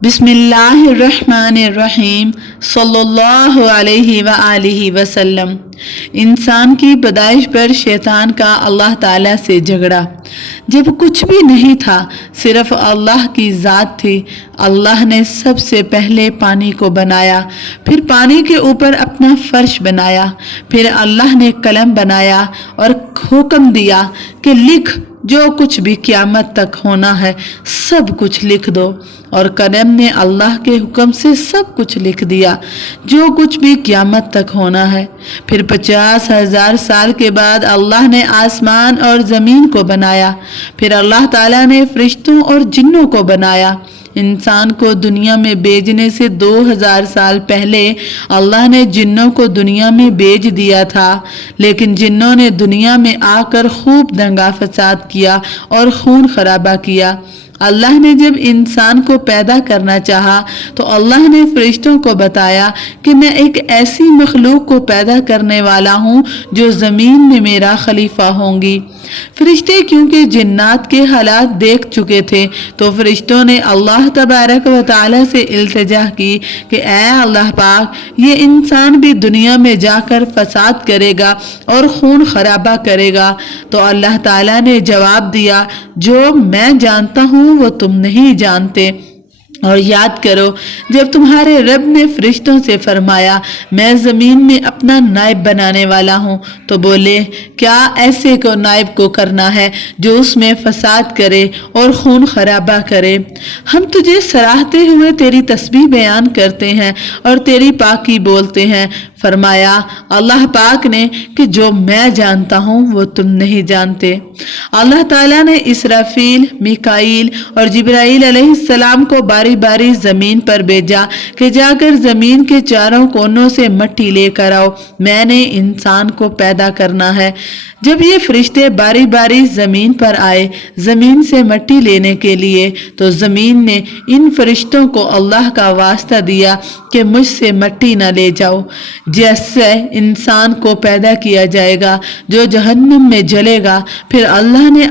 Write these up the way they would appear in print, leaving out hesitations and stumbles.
بسم اللہ الرحمن الرحیم صلی اللہ علیہ وآلہ وسلم۔ انسان کی پیدائش پر شیطان کا اللہ تعالیٰ سے جھگڑا۔ جب کچھ بھی نہیں تھا، صرف اللہ کی ذات تھی، اللہ نے سب سے پہلے پانی کو بنایا، پھر پانی کے اوپر اپنا فرش بنایا، پھر اللہ نے قلم بنایا اور حکم دیا کہ لکھ، جو کچھ بھی قیامت تک ہونا ہے سب کچھ لکھ دو، اور قلم نے اللہ کے حکم سے سب کچھ لکھ دیا جو کچھ بھی قیامت تک ہونا ہے۔ پھر 50,000 سال کے بعد اللہ نے آسمان اور زمین کو بنایا، پھر اللہ تعالیٰ نے فرشتوں اور جنوں کو بنایا۔ انسان کو دنیا میں بھیجنے سے 2000 سال پہلے اللہ نے جنوں کو دنیا میں بھیج دیا تھا، لیکن جنوں نے دنیا میں آ کر خوب دنگا فساد کیا اور خون خرابہ کیا۔ اللہ نے جب انسان کو پیدا کرنا چاہا تو اللہ نے فرشتوں کو بتایا کہ میں ایک ایسی مخلوق کو پیدا کرنے والا ہوں جو زمین میں میرا خلیفہ ہوں گی۔ فرشتے کیونکہ جنات کے حالات دیکھ چکے تھے تو فرشتوں نے اللہ تبارک و تعالیٰ سے التجا کی کہ اے اللہ پاک، یہ انسان بھی دنیا میں جا کر فساد کرے گا اور خون خرابہ کرے گا۔ تو اللہ تعالیٰ نے جواب دیا، جو میں جانتا ہوں وہ تم نہیں جانتے۔ اور یاد کرو جب تمہارے رب نے فرشتوں سے فرمایا میں زمین میں اپنا نائب بنانے والا ہوں، تو بولے کیا ایسے کو نائب کو کرنا ہے جو اس میں فساد کرے اور خون خرابہ کرے؟ ہم تجھے سراہتے ہوئے تیری تسبیح بیان کرتے ہیں اور تیری پاکی بولتے ہیں۔ فرمایا اللہ پاک نے کہ جو میں جانتا ہوں وہ تم نہیں جانتے۔ اللہ تعالیٰ نے اسرافیل، میکائیل اور جبرائیل علیہ السلام کو باری باری زمین پر بھیجا کہ جا کر زمین کے چاروں کونوں سے مٹی لے کر آؤ، میں نے انسان کو پیدا کرنا ہے۔ جب یہ فرشتے باری باری زمین پر آئے زمین سے مٹی لینے کے لیے، تو زمین نے ان فرشتوں کو اللہ کا واسطہ دیا کہ مجھ سے مٹی نہ لے جاؤ، جیسے انسان کو پیدا کیا جائے گا جو جہنم میں جلے گا۔ پھر اللہ نے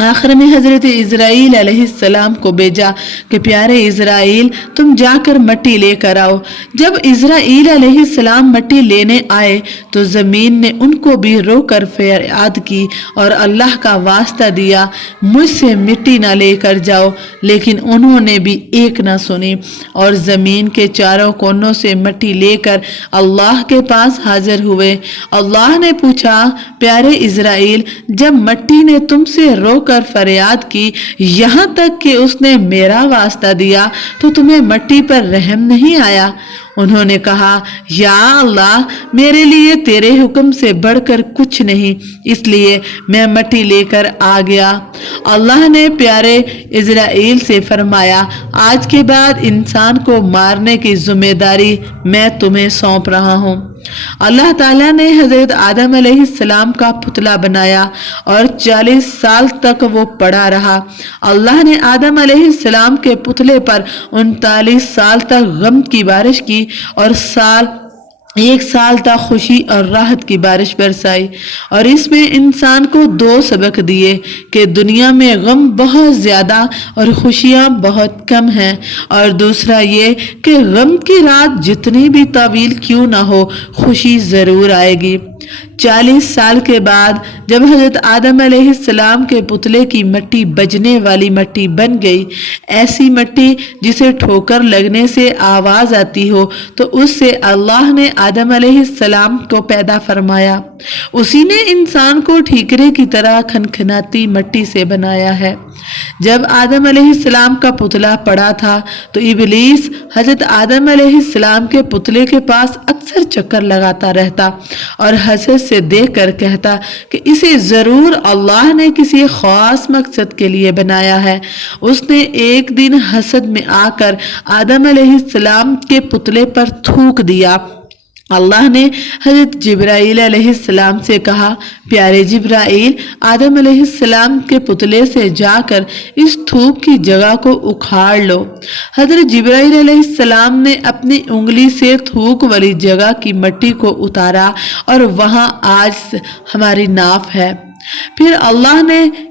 آخر میں حضرت اسرائیل علیہ السلام کو بھیجا کہ پیارے اسرائیل تم جا کر مٹی لے کر آؤ۔ جب اسرائیل علیہ السلام مٹی لینے آئے تو زمین نے ان کو بھی رو کر فریاد کی اور اللہ کا واسطہ دیا مجھ سے مٹی نہ لے کر جاؤ، لیکن انہوں نے بھی ایک نہ سنی اور زمین کے چاروں کونوں سے مٹی لے کر اللہ کے پاس حاضر ہوئے۔ اللہ نے پوچھا پیارے اسرائیل، جب مٹی نے تم سے رو کر فریاد کی یہاں تک کہ اس نے میرا واسطہ دیا تو تمہیں مٹی پر رحم نہیں آیا؟ انہوں نے کہا یا اللہ، میرے لیے تیرے حکم سے بڑھ کر کچھ نہیں، اس لیے میں مٹی لے کر آ گیا۔ اللہ نے پیارے اسرائیل سے فرمایا آج کے بعد انسان کو مارنے کی ذمہ داری میں تمہیں سونپ رہا ہوں۔ اللہ تعالیٰ نے حضرت آدم علیہ السلام کا پتلا بنایا اور 40 سال تک وہ پڑا رہا۔ اللہ نے آدم علیہ السلام کے پتلے پر 39 سال تک غم کی بارش کی اور 1 سال تک خوشی اور راحت کی بارش برسائی، اور اس میں انسان کو 2 سبق دیے کہ دنیا میں غم بہت زیادہ اور خوشیاں بہت کم ہیں، اور دوسرا یہ کہ غم کی رات جتنی بھی طویل کیوں نہ ہو خوشی ضرور آئے گی۔ 40 سال کے بعد جب حضرت آدم علیہ السلام کے پتلے کی مٹی بجنے والی مٹی بن گئی، ایسی مٹی جسے ٹھوکر لگنے سے آواز آتی ہو، تو اس سے اللہ نے آدم علیہ السلام کو پیدا فرمایا۔ اسی نے انسان کو ٹھیکرے کی طرح کھنکھناتی مٹی سے بنایا ہے۔ جب آدم علیہ السلام کا پتلا پڑا تھا تو ابلیس حضرت آدم علیہ السلام کے پتلے کے پاس اکثر چکر لگاتا رہتا اور حسد سے دیکھ کر کہتا کہ اسے ضرور اللہ نے کسی خاص مقصد کے لیے بنایا ہے۔ اس نے ایک دن حسد میں آ کر آدم علیہ السلام کے پتلے پر تھوک دیا۔ اللہ نے حضرت جبرائیل علیہ السلام سے کہا پیارے جبرائیل، آدم علیہ السلام کے پتلے سے جا کر اس تھوک کی جگہ کو اکھاڑ لو۔ حضرت جبرائیل علیہ السلام نے اپنی انگلی سے تھوک والی جگہ کی مٹی کو اتارا اور وہاں آج ہماری ناف ہے۔ پھر اللہ نے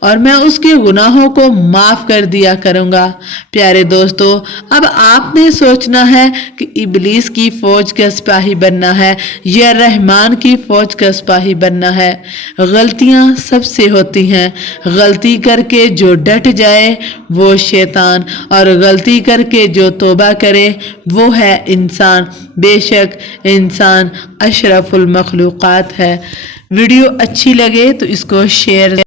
اور میں اس کے گناہوں کو معاف کر دیا کروں گا۔ پیارے دوستو، اب آپ نے سوچنا ہے کہ ابلیس کی فوج کا سپاہی بننا ہے یا رحمان کی فوج کا سپاہی بننا ہے۔ غلطیاں سب سے ہوتی ہیں، غلطی کر کے جو ڈٹ جائے وہ شیطان، اور غلطی کر کے جو توبہ کرے وہ ہے انسان۔ بے شک انسان اشرف المخلوقات ہے۔ ویڈیو اچھی لگے تو اس کو شیئر